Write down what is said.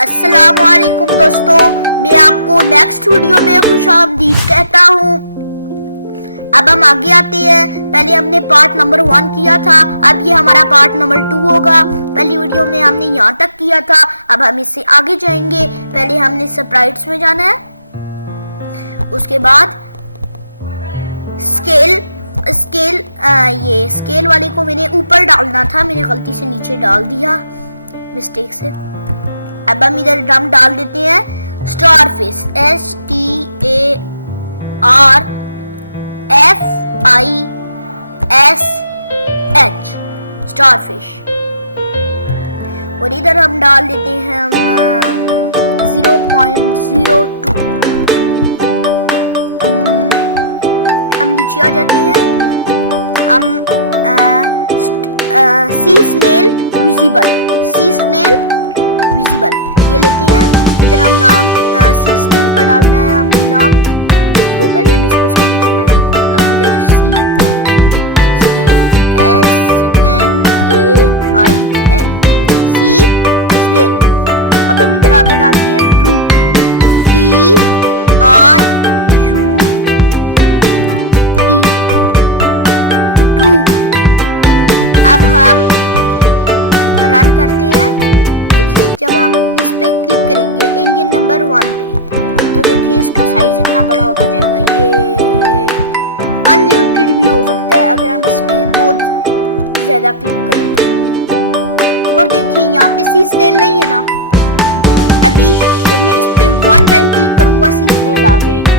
अस्सलामुअलैकुम दोस्तों, मैं आपको नेक्स्ट वीडियो में खुशामदीद कहता हूँ। अब हम आगे आते हैं। पहले हमने पार्ट नंबर 1 किया था, अब ये हमारा पार्ट नंबर 2 होगा। पहली वीडियो में हमने यहाँ तक किया था, अब हम इससे आगे जाएंगे। पहले हमने स्प्राइट्स में जाना है, उसके बाद ये स्केल वाले को मैंने ऊपर डालना था, मैंने गलती से नीचे डाल दिया, मिस्टेक से। अब हम इधर ड्रम डाल देते हैं स्टारफिश, STARFISH, स्टारफिश। और इधर हम डाल देते हैं 0.02। हम नीचे आ जाते हैं, हम सी स्नेल विजिबल ये लेते हैं। इधर हम नाम 16 का डालना है, हम नाम तो पहले हम इसको बीच में अब इधर सी स्नेल। अब हम इधर आगे डालते हैं ट्रू, ट्रू। अब हम रन करते हैं। देखिए जब हम इस पे क्लिक करेंगे एलियन नंबर 1 पे, तो देखिए इसका साइज इतना बड़ा होता जाएगा। ये अनलिमिटेड भी हो सकता है अगर हम इस पे बहुत ज्यादा क्लिक करें। और देखिए यहाँ पे सी स्नेल नहीं है ना, अभी जब मैं इस पे 1 टाइम क्लिक करूंगा सी स्नेल आ जाएगी।